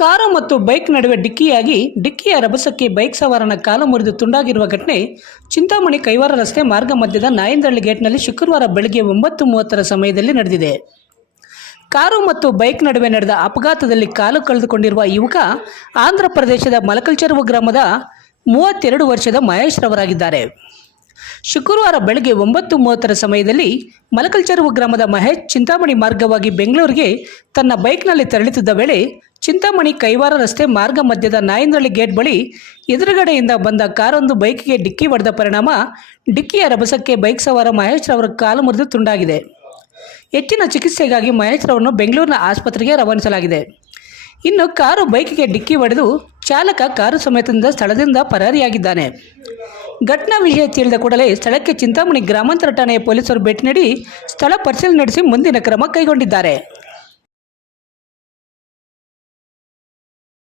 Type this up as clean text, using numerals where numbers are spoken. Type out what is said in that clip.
Car ಮತ್ತು bike ನಡುವೆ ಡಿಕ್ಕಿಯಾಗಿ ಡಿಕ್ಕಿಯ ರಭಸಕ್ಕೆ ಬೈಕ್ ಸವಾರನ ಕಾಲು ಮುರಿದು ತುಂಡಾಗಿರುವ ಘಟನೆ ಚಿಂತಾಮಣಿ ಕೈವಾರ ರಸ್ತೆ ಮಾರ್ಗ ಮಧ್ಯದ ನಾಯಂದಹಳ್ಳಿ ಗೇಟ್ನಲ್ಲಿ ಶುಕ್ರವಾರ ಬೆಳಗ್ಗೆ 9:30 ಸಮಯದಲ್ಲಿ ನಡೆದಿದೆ. ಕಾರು ಮತ್ತು ಬೈಕ್ ನಡುವೆ ನಡೆದ ಅಪಘಾತದಲ್ಲಿ ಕಾಲು ಕಳೆದುಕೊಂಡಿರುವ ಯುವಕ ಆಂಧ್ರ ಪ್ರದೇಶದ ಮಲಕಲ್ಚೆರುವು ಗ್ರಾಮದ 32 ವರ್ಷದ ಮಹೇಶ್ ರವರಾಗಿದ್ದಾರೆ. ಶುಕ್ರವಾರ ಬೆಳಗ್ಗೆ 9:30 ಸಮಯದಲ್ಲಿ ಮಲಕಲ್ಚೆರುವು ಗ್ರಾಮದ ಮಹೇಶ್ ಚಿಂತಾಮಣಿ ಮಾರ್ಗವಾಗಿ ಬೆಂಗಳೂರಿಗೆ ತನ್ನ ಬೈಕ್ನಲ್ಲಿ ತೆರಳುತ್ತಿದ್ದ ವೇಳೆ ಚಿಂತಾಮಣಿ ಕೈವಾರ ರಸ್ತೆ ಮಾರ್ಗ ಮಧ್ಯದ ನಾಯಂದಹಳ್ಳಿ ಗೇಟ್ ಬಳಿ ಎದುರುಗಡೆಯಿಂದ ಬಂದ ಕಾರೊಂದು ಬೈಕ್ಗೆ ಡಿಕ್ಕಿ ಹೊಡೆದ ಪರಿಣಾಮ ಡಿಕ್ಕಿಯ ರಭಸಕ್ಕೆ ಬೈಕ್ ಸವಾರ ಮಹೇಶ್ ರವರ ಕಾಲು ಮುರಿದು ತುಂಡಾಗಿದೆ. ಹೆಚ್ಚಿನ ಚಿಕಿತ್ಸೆಗಾಗಿ ಮಹೇಶ್ ರವರನ್ನು ಬೆಂಗಳೂರಿನ ಆಸ್ಪತ್ರೆಗೆ ರವಾನಿಸಲಾಗಿದೆ. ಇನ್ನು ಕಾರು ಬೈಕ್ಗೆ ಡಿಕ್ಕಿ ಹೊಡೆದು ಚಾಲಕ ಕಾರು ಸಮೇತದಿಂದ ಸ್ಥಳದಿಂದ ಪರಾರಿಯಾಗಿದ್ದಾನೆ. ಘಟನಾ ವಿಷಯ ತಿಳಿದ ಕೂಡಲೇ ಸ್ಥಳಕ್ಕೆ ಚಿಂತಾಮಣಿ ಗ್ರಾಮಾಂತರ ಠಾಣೆಯ ಪೊಲೀಸರು ಭೇಟಿ ನೀಡಿ ಸ್ಥಳ ಪರಿಶೀಲನೆ ನಡೆಸಿ ಮುಂದಿನ ಕ್ರಮ ಕೈಗೊಂಡಿದ್ದಾರೆ.